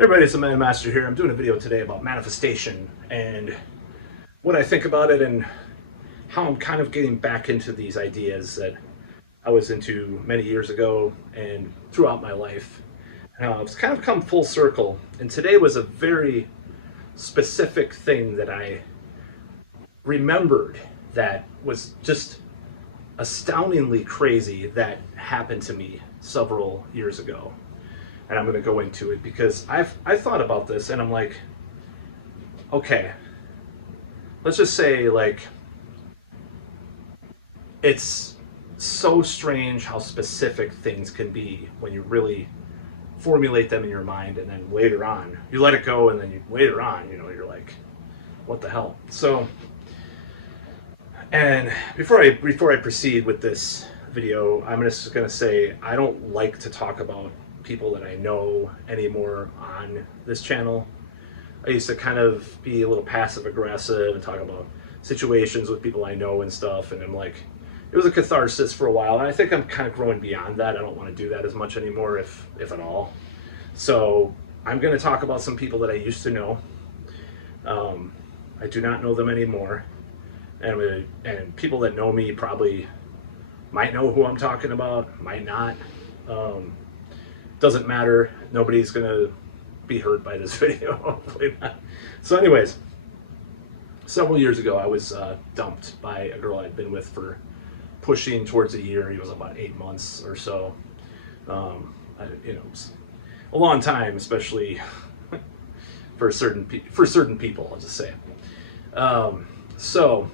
Everybody, it's the Man Master here. I'm doing a video today about manifestation and what I think about it and how I'm kind of getting back into these ideas that I was into many years ago and throughout my life. It's kind of come full circle. And today was a very specific thing that I remembered that was just astoundingly crazy that happened to me several years ago. And I'm going to go into it because I thought about this and I'm like, okay, let's just say like it's so strange how specific things can be when you really formulate them in your mind, and then later on you let it go, and then later on, you're like, what the hell? So, and before I proceed with this video, I'm just going to say I don't like to talk about people that I know anymore on this channel. I used to kind of be a little passive aggressive and talk about situations with people I know and stuff, and I'm like, it was a catharsis for a while, and I think I'm kind of growing beyond that. I don't want to do that as much anymore, if at all. So I'm going to talk about some people that I used to know. I do not know them anymore, and people that know me probably might know who I'm talking about, might not. Doesn't matter. Nobody's gonna be hurt by this video, hopefully not. So anyways, several years ago I was dumped by a girl I'd been with for pushing towards a year. It was about 8 months or so. It was a long time, especially for certain people, I'll just say. So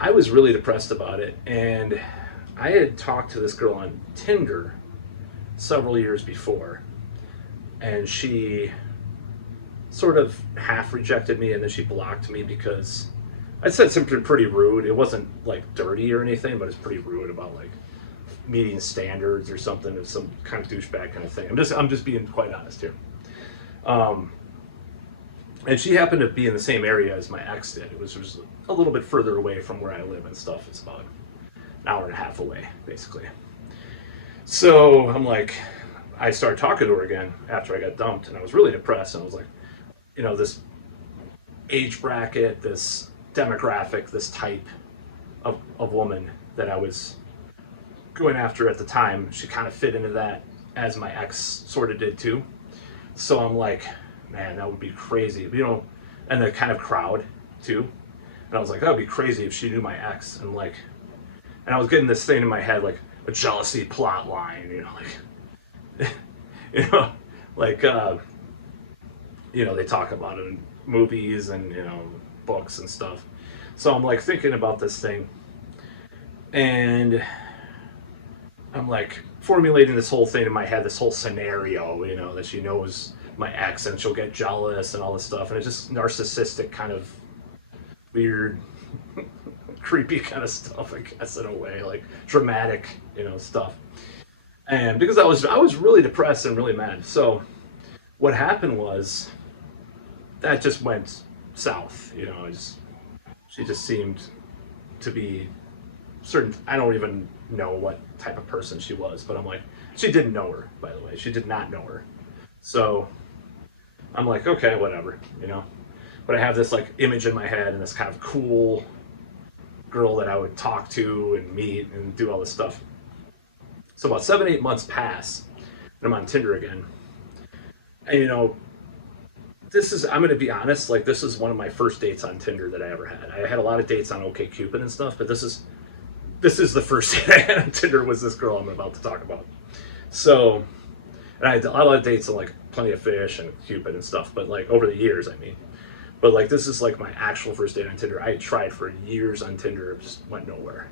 I was really depressed about it, and I had talked to this girl on Tinder several years before, and she sort of half rejected me, and then she blocked me because I said something pretty rude. It wasn't like dirty or anything, but it's pretty rude about like meeting standards or something, or some kind of douchebag kind of thing. I'm just being quite honest here. And she happened to be in the same area as my ex did. It was just a little bit further away from where I live and stuff. It's about an hour and a half away, basically. So I'm like, I started talking to her again after I got dumped, and I was really depressed. And I was like, this age bracket, this demographic, this type of woman that I was going after at the time, she kind of fit into that, as my ex sort of did too. So I'm like, man, that would be crazy, and the kind of crowd too. And I was like, that would be crazy if she knew my ex. And I was getting this thing in my head, like a jealousy plot line, they talk about it in movies and, books and stuff. So I'm like thinking about this thing, and I'm like formulating this whole thing in my head, this whole scenario, that she knows my ex and she'll get jealous and all this stuff. And it's just narcissistic, kind of weird, creepy kind of stuff, I guess, in a way, like dramatic, stuff. And because I was really depressed and really mad. So what happened was that just went south. She just seemed to be certain. I don't even know what type of person she was, but I'm like, she didn't know her, by the way. She did not know her. So I'm like, okay, whatever, But I have this like image in my head and this kind of cool girl that I would talk to and meet and do all this stuff. So about 7-8 months pass, and I'm on Tinder again. And I'm going to be honest, like this is one of my first dates on Tinder that I ever had. I had a lot of dates on OkCupid and stuff, but this is the first date I had on Tinder, was this girl I'm about to talk about. So, and I had a lot of dates on like Plenty of Fish and Cupid and stuff, but like over the years, I mean. But like this is like my actual first date on Tinder. I had tried for years on Tinder, it just went nowhere.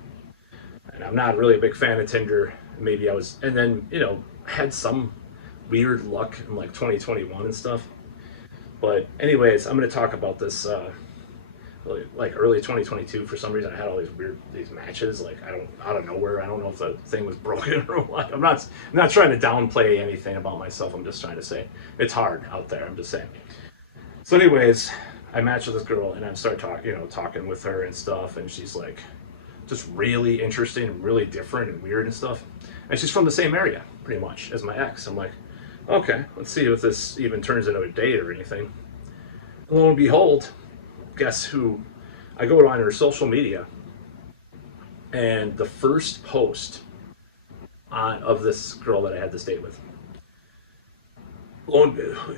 And I'm not really a big fan of Tinder. Maybe I was, and then, had some weird luck in like 2021 and stuff. But anyways, I'm going to talk about this, like early 2022. For some reason I had all these matches, like out of nowhere. I don't know if the thing was broken or what. I'm not trying to downplay anything about myself. I'm just trying to say it's hard out there. I'm just saying. So anyways, I matched with this girl and I start talking with her and stuff, and she's like just really interesting and really different and weird and stuff. And she's from the same area pretty much as my ex. I'm like, okay, let's see if this even turns into a date or anything. And lo and behold, guess who? I go on her social media, and the first post of this girl that I had this date with,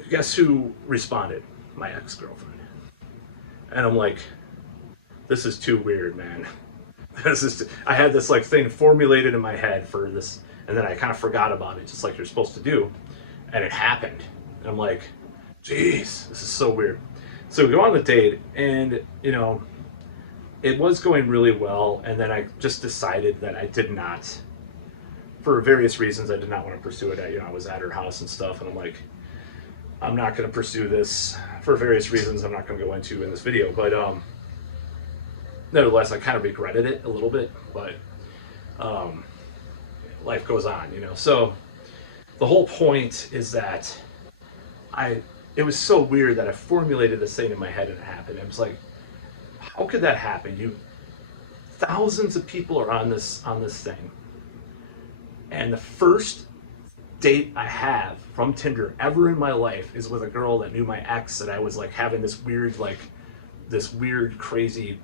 guess who responded? My ex-girlfriend. And I'm like, this is too weird, man. I had this like thing formulated in my head for this, and then I kind of forgot about it, just like you're supposed to do, and it happened. And I'm like, geez, this is so weird. So we go on the date, and it was going really well, and then I just decided that I did not, for various reasons, I did not want to pursue it. I was at her house and stuff, and I'm like, I'm not going to pursue this for various reasons I'm not going to go into in this video, but nevertheless, I kind of regretted it a little bit, but life goes on, So the whole point is that it was so weird that I formulated this thing in my head and it happened. It was like, how could that happen? Thousands of people are on this thing, and the first date I have from Tinder ever in my life is with a girl that knew my ex, that I was like having this weird crazy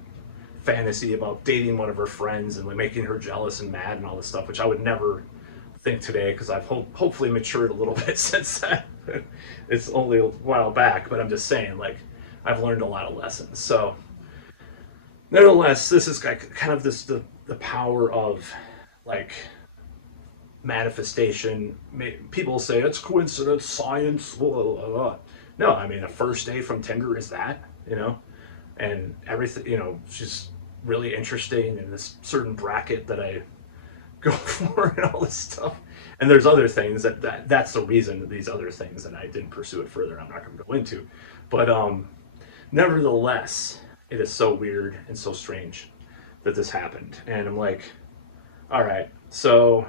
fantasy about dating one of her friends and like making her jealous and mad and all this stuff, which I would never think today, because I've hopefully matured a little bit since then. It's only a while back, but I'm just saying, like, I've learned a lot of lessons. So nevertheless, this is kind of the power of like manifestation. People say it's coincidence, science, blah, blah, blah. No, I mean, a first day from Tinder is that, and everything, she's really interesting in this certain bracket that I go for and all this stuff. And there's other things that's the reason, these other things that I didn't pursue it further, I'm not going to go into. But nevertheless, it is so weird and so strange that this happened. And I'm like, all right, so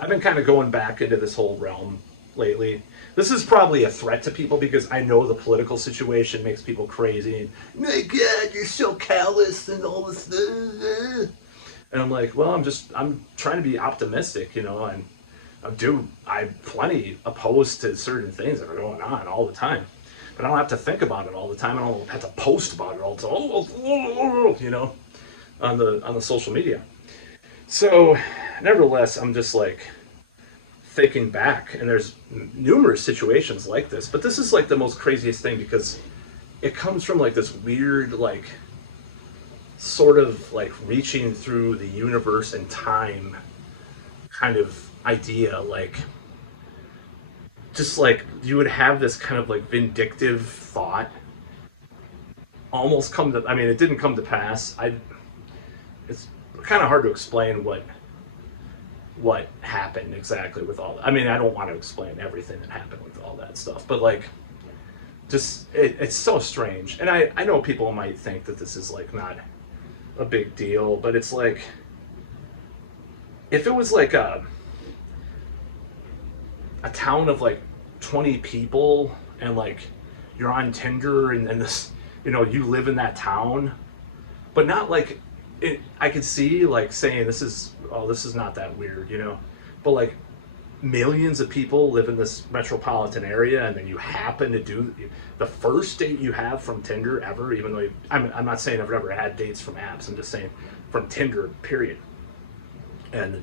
I've been kind of going back into this whole realm lately. This is probably a threat to people because I know the political situation makes people crazy. And, my God, you're so callous and all this stuff. And I'm like, well, I'm trying to be optimistic, and I'm plenty opposed to certain things that are going on all the time. But I don't have to think about it all the time. I don't have to post about it all the time, on the social media. So, nevertheless, I'm just like thinking back, and there's numerous situations like this, but this is like the most craziest thing because it comes from like this weird, like, sort of like reaching through the universe and time kind of idea, like, just like you would have this kind of like vindictive thought almost it didn't come to pass. It's kind of hard to explain what happened exactly with all that. I don't want to explain everything that happened with all that stuff, but like, just it's so strange. And I know people might think that this is like not a big deal, but it's like, if it was like a town of like 20 people and like you're on Tinder and this, you live in that town, but not like I could see like saying this is not that weird, but like millions of people live in this metropolitan area, and then you happen to do the first date you have from Tinder ever, even though I'm not saying I've never had dates from apps, I'm just saying from Tinder, period. And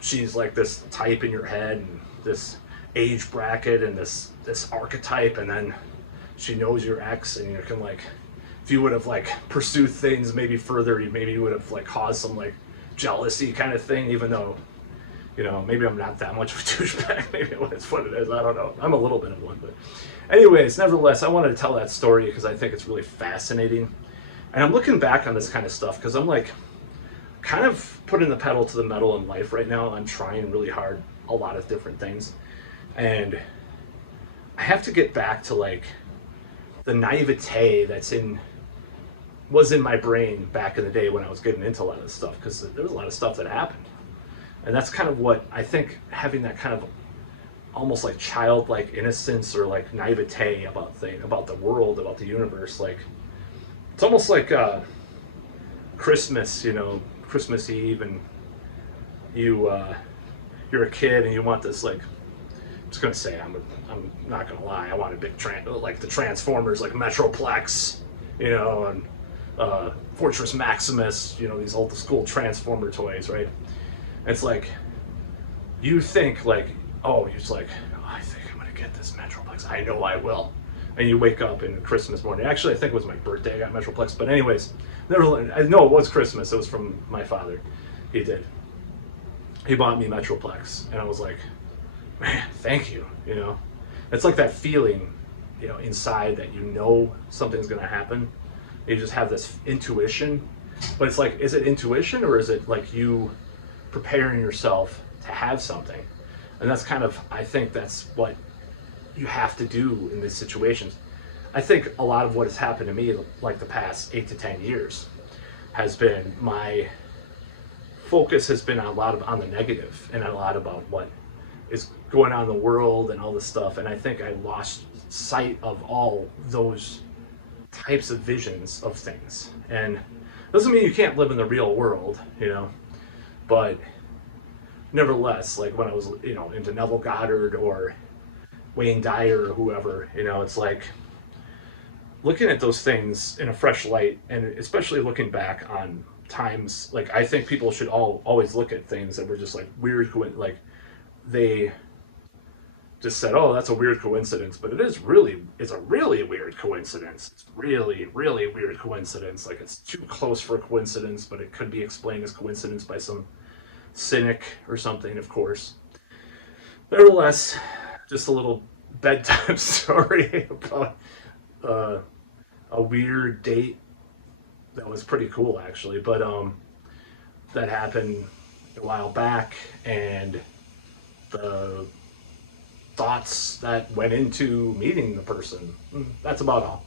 she's like this type in your head and this age bracket and this archetype, and then she knows your ex, and you can like, if you would have like pursued things maybe further, you would have like caused some like jealousy kind of thing, even though maybe I'm not that much of a douchebag. Maybe it's what it is. I don't know. I'm a little bit of one, but anyways, nevertheless, I wanted to tell that story because I think it's really fascinating. And I'm looking back on this kind of stuff because I'm like kind of putting the pedal to the metal in life right now. I'm trying really hard a lot of different things, and I have to get back to like the naivete was in my brain back in the day when I was getting into a lot of this stuff, because there was a lot of stuff that happened. And that's kind of what I think, having that kind of almost like childlike innocence or like naivete about the world, about the universe. Like, it's almost like Christmas, Christmas Eve, and you're a kid and you want this like just gonna say I'm not gonna lie. I want a big like the Transformers, like Metroplex, you know, and Fortress Maximus, you know, these old school Transformer toys, right? It's like you think like, oh, you're just like, oh, I think I'm gonna get this Metroplex. I know I will. And you wake up in Christmas morning. Actually, I think it was my birthday. I got Metroplex. But anyways, never. I know it was Christmas. It was from my father. He did. He bought me Metroplex, and I was like, man, thank you. You know, it's like that feeling, you know, inside that you know something's gonna happen. You just have this intuition, but it's like, is it intuition or is it like you preparing yourself to have something? And that's kind of, I think that's what you have to do in these situations. I think a lot of what has happened to me, like the past 8 to 10 years, has been my focus has been a lot on the negative and a lot about what is going on in the world and all this stuff. And I think I lost sight of all those types of visions of things. And doesn't mean you can't live in the real world, you know, but nevertheless, like when I was, you know, into Neville Goddard or Wayne Dyer or whoever, you know, it's like looking at those things in a fresh light, and especially looking back on times, like I think people should always look at things that were just like weird, like they just said, oh, that's a weird coincidence, but it's a really weird coincidence. It's really weird coincidence. Like it's too close for a coincidence, but it could be explained as coincidence by some cynic or something, of course. Nevertheless, just a little bedtime story about uh, a weird date that was pretty cool, actually. But that happened a while back, and the thoughts that went into meeting the person. That's about all.